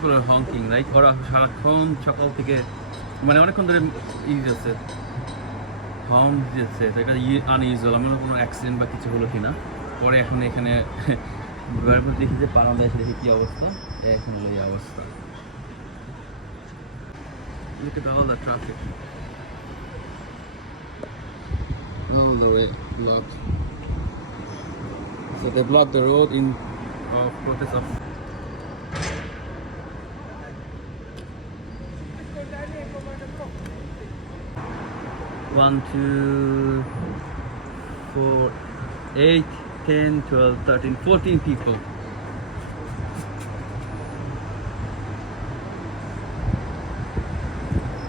people are honking, right? ওরা সারাক্ষণ সকাল থেকে মানে অনেকক্ষণ ধরে যাচ্ছে হর্ন দিচ্ছে, তো এটা আনইউজুয়াল। আমার কোনো অ্যাক্সিডেন্ট বা কিছু হলো কিনা। পরে এখন এখানে দেখি যে বারান্দা এসে দেখি কী অবস্থা, এখন হলো এই অবস্থা। Look at all the traffic. All the way blocked. So they blocked the road in protest of. One, two, four, 8, 10, 12, 13, 14 people.